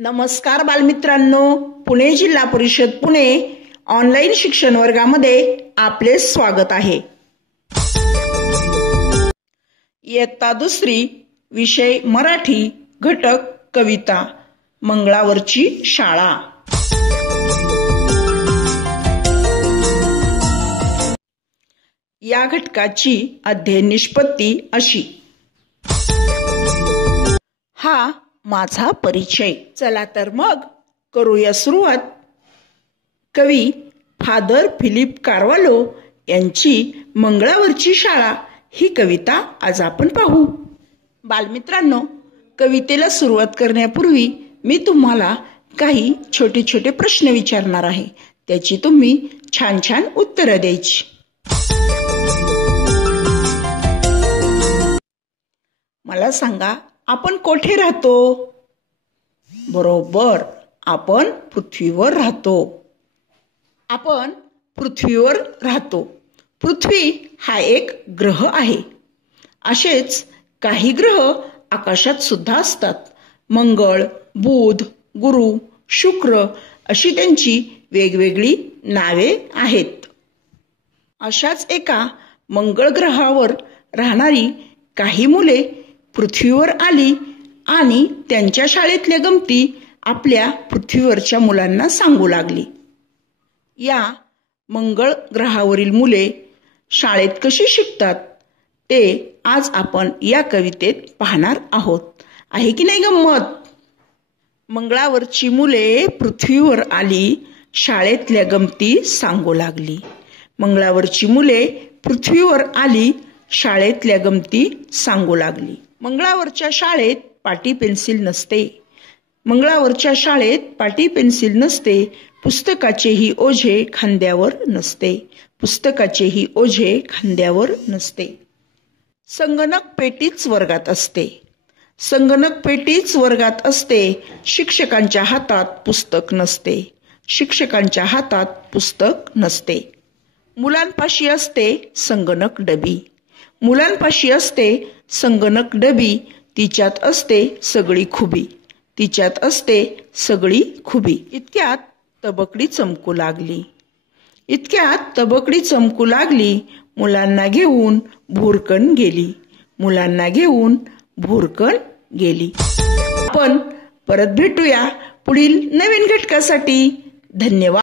नमस्कार बालमित्रांनो, पुणे जिल्हा परिषद पुणे ऑनलाईन शिक्षण वर्गामध्ये आपले स्वागत आहे। इयत्ता दुसरी, विषय मराठी, घटक कविता, मंगळावरची शाळा। या घटकाची अध्ययन निष्पत्ती अशी। हा माझा परिचय। चला तर मग करूया सुरुवात। कवी फादर फिलिप कार्वालो यांची मंगळावरची शाळा ही कविता आज आपण पाहू। बालमित्रांनो, कवितेला सुरुवात करण्यापूर्वी मी तुम्हाला काही छोटे छोटे प्रश्न विचारणार आहे, त्याची तुम्ही छान छान उत्तरे द्यायची। मला सांगा, आपण कोठे राहतो? बरोबर, आपण पृथ्वीवर राहतो। आपण पृथ्वीवर राहतो। पृथ्वी हा एक ग्रह आहे। असेच काही ग्रह आकाशात सुद्धा असतात। मंगळ, बुध, गुरु, शुक्र अशी त्यांची वेगवेगळी नावे आहेत। अशाच एका मंगळ ग्रहावर राहणारी काही मुले पृथ्वीवर आली आणि त्यांच्या शाळेतल्या गमती आपल्या पृथ्वीवरच्या मुलांना सांगू लागली। या मंगळ ग्रहावरील मुले शाळेत कशी शिकतात ते आज आपण या कवितेत पाहणार आहोत। आहे की नाही गंमत? मंगळावरची मुले पृथ्वीवर आली, शाळेतल्या गमती सांगू लागली। मंगळावरची मुले पृथ्वीवर आली, शाळेतल्या गमती सांगू लागली। मंगळावरच्या शाळेत पाटी पेन्सिल नसते। मंगळावरच्या शाळेत पाटी पेन्सिल नसते। पुस्तकाचेही ओझे खांद्यावर नसते। पुस्तकाचेही ओझे खांद्यावर नसते। संगणक पेटीच वर्गात असते। संगणक पेटीच वर्गात असते। शिक्षकांच्या हातात पुस्तक नसते। शिक्षकांच्या हातात पुस्तक नसते। मुलांपाशी असते संगणक डबी। मुलांपाशी असते संगणक डबी, तिच्यात असते सगळी खुबी। तिच्यात असते सगळी खुबी। इतक्यात तबकडी चमकू लागली। इतक्यात तबकडी चमकू लागली, मुलांना घेऊन भोरकन गेली। मुलांना घेऊन भोरकन गेली। आपण परत भेटूया पुढील नवीन घटकासाठी। धन्यवाद।